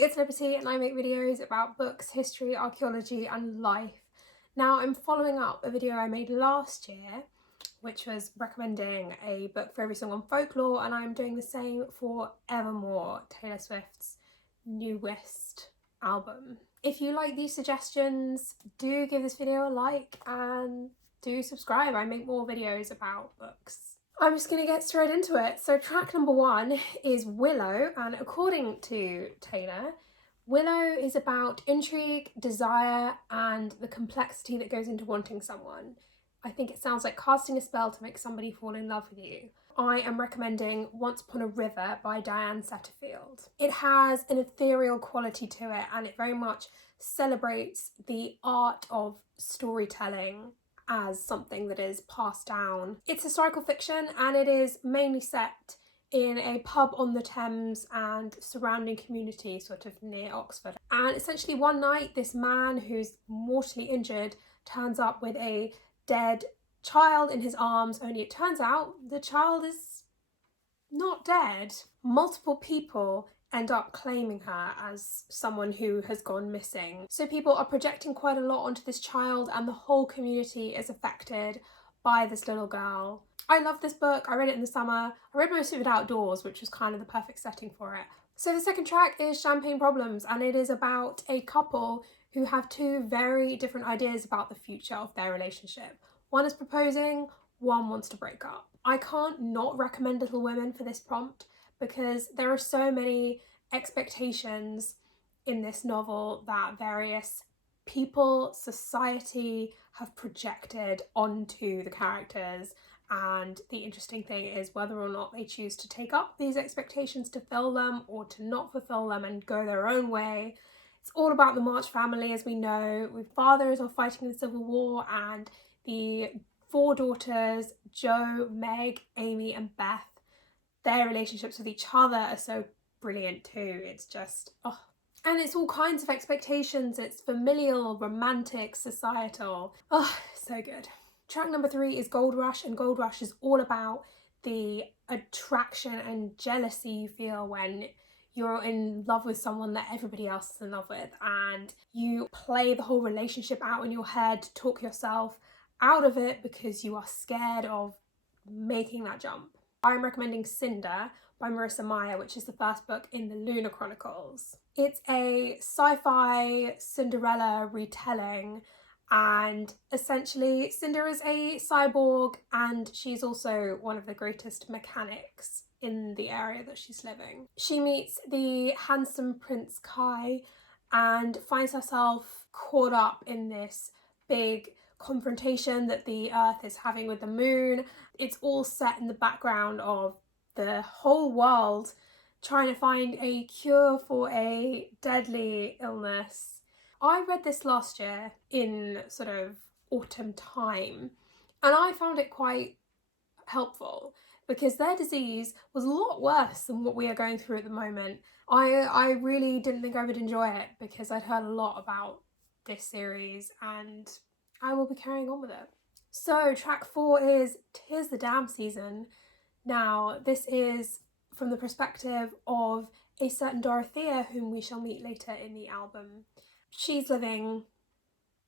it's Liberty and I make videos about books, history, archaeology and life. Now I'm following up a video I made last year which was recommending a book for every song on folklore, and I'm doing the same for Evermore, Taylor Swift's newest album. If you like these suggestions, do give this video a like and do subscribe. I make more videos about books. I'm just going to get straight into it. So track number 1 is Willow, and according to Taylor, Willow is about intrigue, desire, and the complexity that goes into wanting someone. I think it sounds like casting a spell to make somebody fall in love with you. I am recommending Once Upon a River by Diane Setterfield. It has an ethereal quality to it, and it very much celebrates the art of storytelling as something that is passed down. It's historical fiction, and it is mainly set in a pub on the Thames and surrounding community sort of near Oxford. And essentially one night this man who's mortally injured turns up with a dead child in his arms, only it turns out the child is not dead. Multiple people end up claiming her as someone who has gone missing. So people are projecting quite a lot onto this child, and the whole community is affected by this little girl. I love this book. I read it in the summer. I read most of it outdoors, which was kind of the perfect setting for it. So the second track is Champagne Problems, and it is about a couple who have two very different ideas about the future of their relationship. One is proposing, one wants to break up. I can't not recommend Little Women for this prompt because there are so many expectations in this novel that various people, society have projected onto the characters, and the interesting thing is whether or not they choose to take up these expectations to fill them or to not fulfill them and go their own way. It's all about the March family, as we know, with fathers are fighting the Civil War, and the 4 daughters, Jo, Meg, Amy and Beth, their relationships with each other are so brilliant too. It's just, oh. And it's all kinds of expectations. It's familial, romantic, societal. Oh, so good. Track number 3 is Gold Rush, and Gold Rush is all about the attraction and jealousy you feel when you're in love with someone that everybody else is in love with, and you play the whole relationship out in your head to talk yourself out of it because you are scared of making that jump. I'm recommending Cinder by Marissa Meyer, which is the first book in the Lunar Chronicles. It's a sci-fi Cinderella retelling, and essentially Cinder is a cyborg and she's also one of the greatest mechanics in the area that she's living. She meets the handsome Prince Kai and finds herself caught up in this big confrontation that the Earth is having with the moon. It's all set in the background of the whole world trying to find a cure for a deadly illness. I read this last year in sort of autumn time, and I found it quite helpful because their disease was a lot worse than what we are going through at the moment. I really didn't think I would enjoy it because I'd heard a lot about this series, and I will be carrying on with it. So track 4 is 'Tis the Damn Season. Now this is from the perspective of a certain Dorothea whom we shall meet later in the album. She's living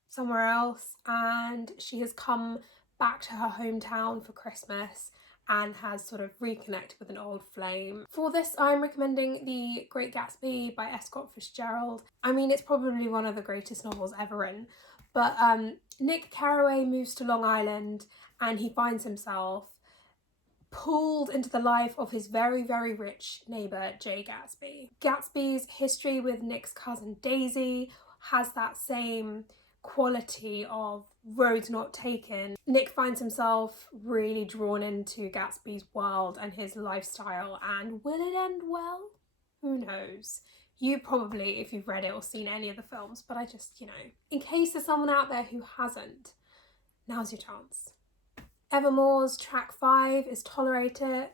somewhere else and she has come back to her hometown for Christmas and has sort of reconnected with an old flame. For this, I'm recommending The Great Gatsby by S. Scott Fitzgerald. I mean, it's probably one of the greatest novels ever written, but Nick Carraway moves to Long Island and he finds himself pulled into the life of his very, very rich neighbour, Jay Gatsby. Gatsby's history with Nick's cousin Daisy has that same quality of roads not taken. Nick finds himself really drawn into Gatsby's world and his lifestyle, and will it end well? Who knows? You probably, if you've read it or seen any of the films, but I just, in case there's someone out there who hasn't, now's your chance. Evermore's track 5 is Tolerate It.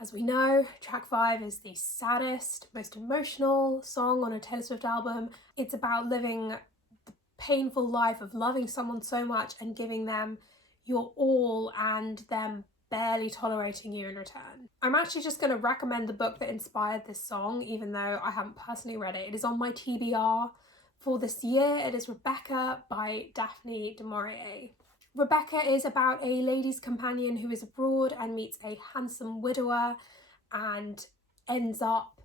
As we know, track 5 is the saddest, most emotional song on a Taylor Swift album. It's about living the painful life of loving someone so much and giving them your all and them barely tolerating you in return. I'm actually just going to recommend the book that inspired this song, even though I haven't personally read it. It is on my TBR for this year. It is Rebecca by Daphne du Maurier. Rebecca is about a lady's companion who is abroad and meets a handsome widower and ends up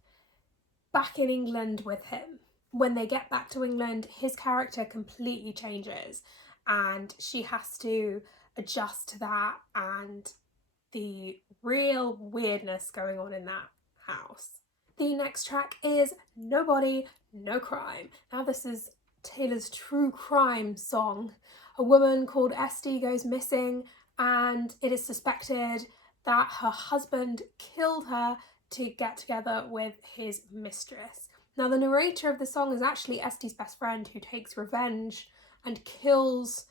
back in England with him. When they get back to England, his character completely changes and she has to adjust to that and the real weirdness going on in that house. The next track is Nobody, No Crime. Now this is Taylor's true crime song. A woman called Esty goes missing and it is suspected that her husband killed her to get together with his mistress. Now the narrator of the song is actually Esty's best friend who takes revenge and kills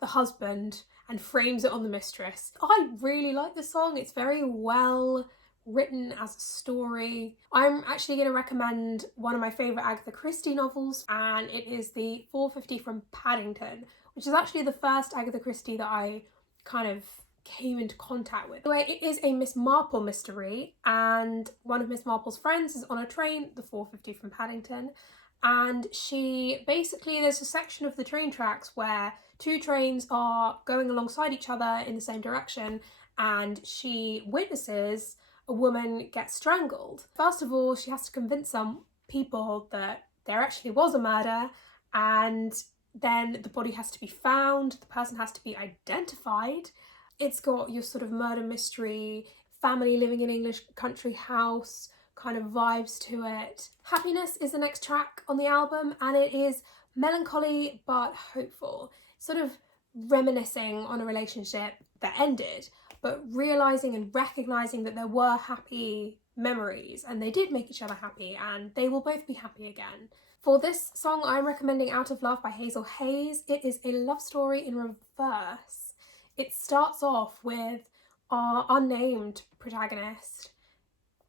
the husband and frames it on the mistress. I really like the song. It's very well written as a story. I'm actually going to recommend one of my favourite Agatha Christie novels, and it is the 450 from Paddington, which is actually the first Agatha Christie that I kind of came into contact with. Anyway, it is a Miss Marple mystery, and one of Miss Marple's friends is on a train, the 450 from Paddington, and there's a section of the train tracks where two trains are going alongside each other in the same direction, and she witnesses a woman get strangled. First of all, she has to convince some people that there actually was a murder, and then the body has to be found, the person has to be identified. It's got your sort of murder mystery, family living in English country house kind of vibes to it. Happiness is the next track on the album, and it is melancholy but hopeful, sort of reminiscing on a relationship that ended, but realising and recognising that there were happy memories and they did make each other happy and they will both be happy again. For this song, I'm recommending Out of Love by Hazel Hayes. It is a love story in reverse. It starts off with our unnamed protagonist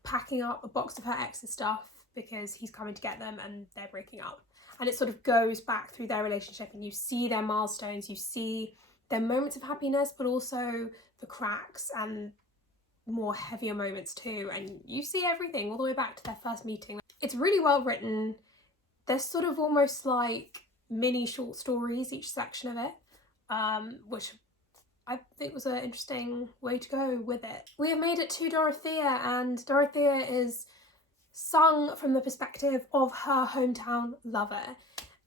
packing up a box of her ex's stuff because he's coming to get them and they're breaking up. And it sort of goes back through their relationship and you see their milestones, you see their moments of happiness, but also the cracks and more heavier moments too. And you see everything all the way back to their first meeting. It's really well written. They're sort of almost like mini short stories, each section of it, which I think was an interesting way to go with it. We have made it to Dorothea, and Dorothea is sung from the perspective of her hometown lover,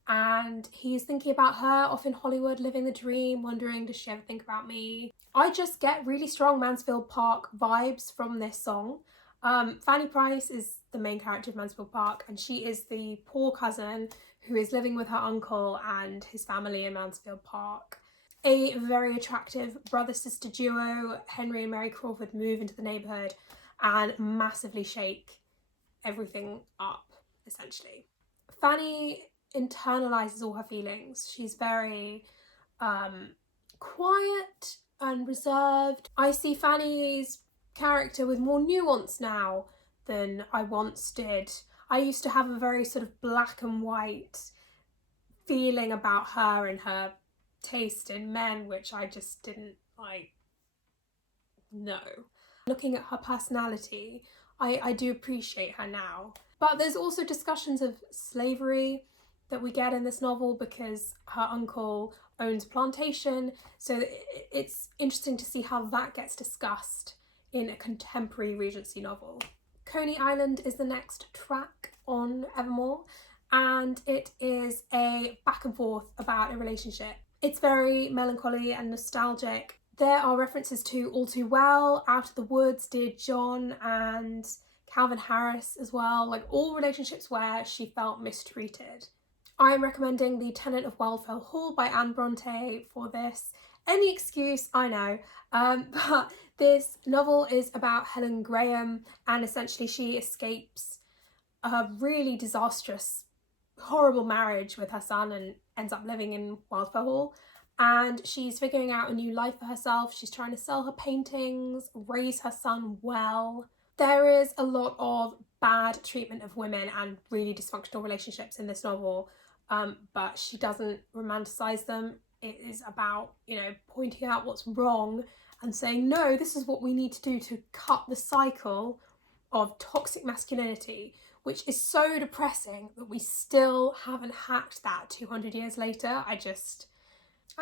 and he's thinking about her off in Hollywood living the dream, wondering, does she ever think about me? I just get really strong Mansfield Park vibes from this song. Fanny Price is the main character of Mansfield Park, and she is the poor cousin who is living with her uncle and his family in Mansfield Park. A very attractive brother-sister duo, Henry and Mary Crawford, move into the neighbourhood and massively shake everything up, essentially. Fanny internalises all her feelings. She's very quiet and reserved. I see Fanny's character with more nuance now than I once did. I used to have a very sort of black and white feeling about her and her taste in men, which I just didn't know. Looking at her personality, I do appreciate her now. But there's also discussions of slavery that we get in this novel because her uncle owns a plantation, so it's interesting to see how that gets discussed in a contemporary Regency novel. Coney Island is the next track on Evermore, and it is a back and forth about a relationship. It's very melancholy and nostalgic. There are references to All Too Well, Out of the Woods, Dear John, and Calvin Harris as well, like all relationships where she felt mistreated. I'm recommending The Tenant of Wildfell Hall by Anne Bronte for this. Any excuse, I know, but this novel is about Helen Graham, and essentially she escapes a really disastrous, horrible marriage with her son and ends up living in Wildfell Hall, and she's figuring out a new life for herself. She's trying to sell her paintings, raise her son well. There is a lot of bad treatment of women and really dysfunctional relationships in this novel, but she doesn't romanticize them. It is about, pointing out what's wrong and saying, no, this is what we need to do to cut the cycle of toxic masculinity, which is so depressing that we still haven't hacked that 200 years later. I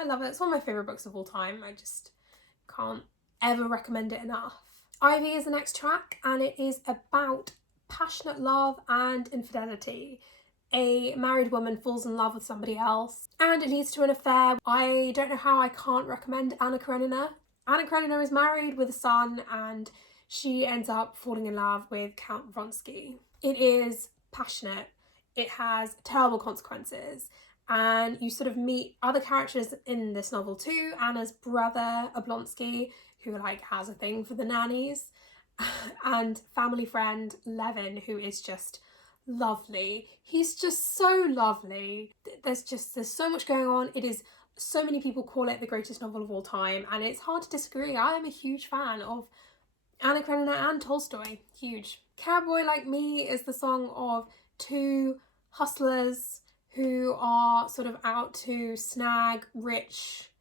love it. It's one of my favourite books of all time. I just can't ever recommend it enough. Ivy is the next track, and it is about passionate love and infidelity. A married woman falls in love with somebody else and it leads to an affair. I don't know how I can't recommend Anna Karenina. Anna Karenina is married with a son and she ends up falling in love with Count Vronsky. It is passionate. It has terrible consequences. And you sort of meet other characters in this novel too. Anna's brother, Oblonsky, who has a thing for the nannies, and family friend Levin, who is just lovely. He's just so lovely. There's so much going on. It is, so many people call it the greatest novel of all time, and it's hard to disagree. I am a huge fan of Anna Karenina and Tolstoy. Huge. Cowboy Like Me is the song of two hustlers who are sort of out to snag rich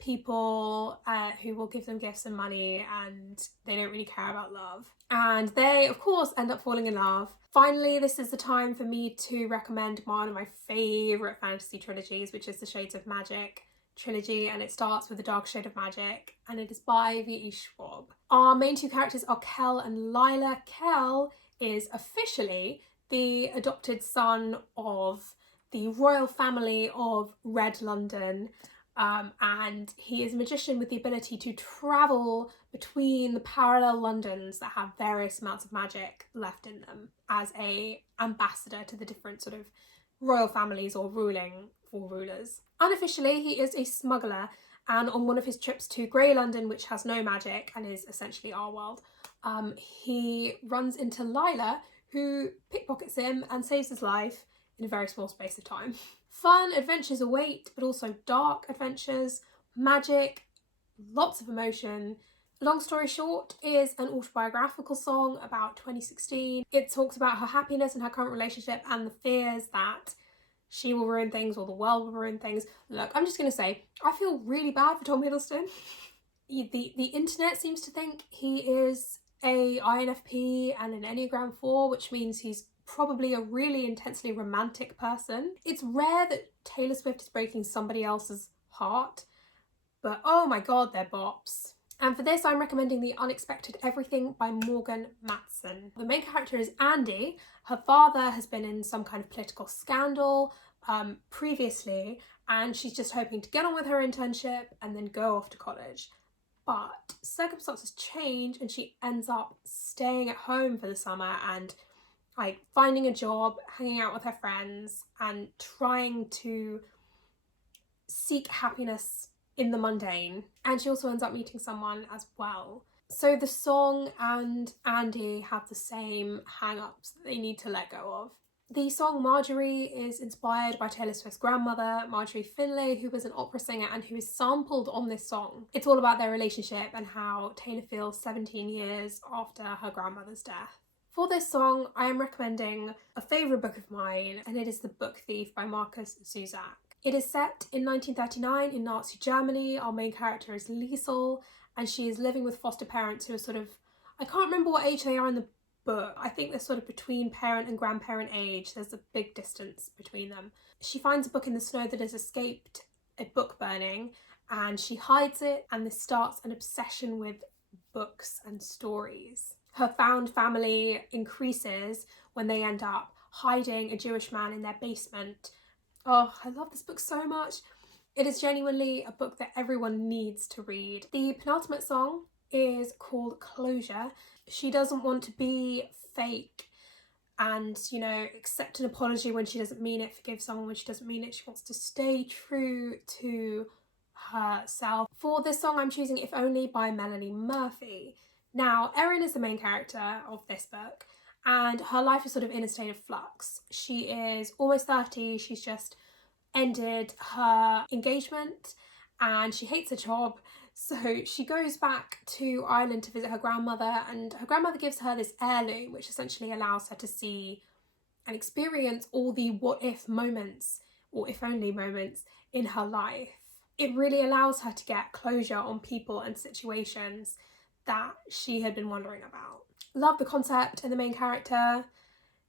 people who will give them gifts and money, and they don't really care about love. And they, of course, end up falling in love. Finally, this is the time for me to recommend one of my favourite fantasy trilogies, which is the Shades of Magic trilogy, and it starts with The Dark Shade of Magic, and it is by V.E. Schwab. Our main two characters are Kell and Lila. Kell is officially the adopted son of the royal family of Red London, and he is a magician with the ability to travel between the parallel Londons that have various amounts of magic left in them as a ambassador to the different sort of royal families or rulers. Unofficially, he is a smuggler, and on one of his trips to Grey London, which has no magic and is essentially our world, he runs into Lila, who pickpockets him and saves his life in a very small space of time. Fun adventures await, but also dark adventures, magic, lots of emotion. Long Story Short is an autobiographical song about 2016. It talks about her happiness and her current relationship and the fears that she will ruin things or the world will ruin things. Look, I'm just going to say, I feel really bad for Tom Hiddleston. The internet seems to think he is a INFP and an Enneagram 4, which means he's probably a really intensely romantic person. It's rare that Taylor Swift is breaking somebody else's heart, but oh my god, they're bops. And for this, I'm recommending The Unexpected Everything by Morgan Matson. The main character is Andy. Her father has been in some kind of political scandal previously, and she's just hoping to get on with her internship and then go off to college. But circumstances change and she ends up staying at home for the summer and finding a job, hanging out with her friends, and trying to seek happiness in the mundane. And she also ends up meeting someone as well. So the song and Andy have the same hang-ups that they need to let go of. The song Marjorie is inspired by Taylor Swift's grandmother, Marjorie Finlay, who was an opera singer and who is sampled on this song. It's all about their relationship and how Taylor feels 17 years after her grandmother's death. For this song, I am recommending a favourite book of mine, and it is The Book Thief by Markus Zusak. It is set in 1939 in Nazi Germany. Our main character is Liesel, and she is living with foster parents who are sort of, I can't remember what age they are in the book. I think they're sort of between parent and grandparent age. There's a big distance between them. She finds a book in the snow that has escaped a book burning, and she hides it, and this starts an obsession with books and stories. Her found family increases when they end up hiding a Jewish man in their basement. Oh, I love this book so much. It is genuinely a book that everyone needs to read. The penultimate song is called Closure. She doesn't want to be fake and, accept an apology when she doesn't mean it, forgive someone when she doesn't mean it. She wants to stay true to herself. For this song, I'm choosing If Only by Melanie Murphy. Now, Erin is the main character of this book, and her life is sort of in a state of flux. She is almost 30, she's just ended her engagement, and she hates her job, so she goes back to Ireland to visit her grandmother, and her grandmother gives her this heirloom, which essentially allows her to see and experience all the what-if moments, or if only moments, in her life. it really allows her to get closure on people and situations that she had been wondering about. Love the concept and the main character.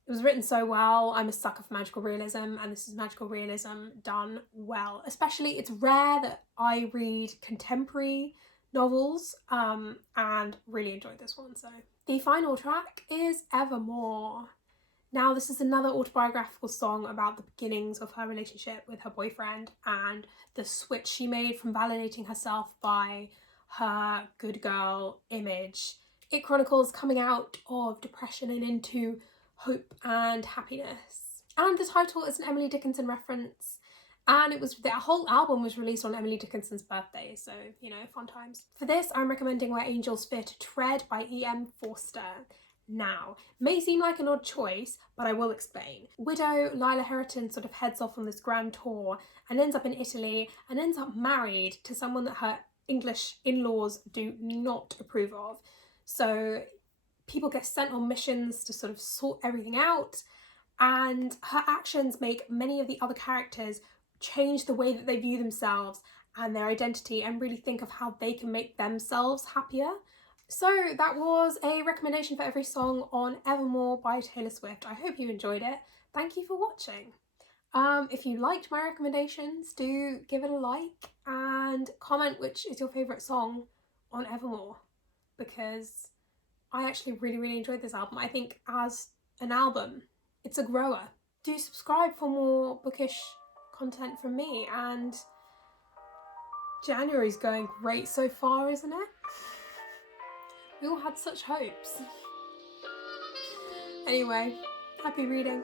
It was written so well. I'm a sucker for magical realism, and this is magical realism done well. Especially, it's rare that I read contemporary novels and really enjoyed this one. So the final track is Evermore. Now, this is another autobiographical song about the beginnings of her relationship with her boyfriend and the switch she made from validating herself by her good girl image. It chronicles coming out of depression and into hope and happiness. And the title is an Emily Dickinson reference, and the whole album was released on Emily Dickinson's birthday, so, you know, fun times. For this, I'm recommending Where Angels Fear to Tread by E.M. Forster. Now, may seem like an odd choice, but I will explain. Widow Lila Heriton sort of heads off on this grand tour and ends up in Italy and ends up married to someone that her English in-laws do not approve of. So people get sent on missions to sort of sort everything out, and her actions make many of the other characters change the way that they view themselves and their identity and really think of how they can make themselves happier. So that was a recommendation for every song on Evermore by Taylor Swift. I hope you enjoyed it. Thank you for watching. If you liked my recommendations, do give it a like and comment which is your favourite song on Evermore, because I actually really enjoyed this album. I think as an album, it's a grower. Do subscribe for more bookish content from me, and January's going great so far, isn't it? We all had such hopes. Anyway, happy reading.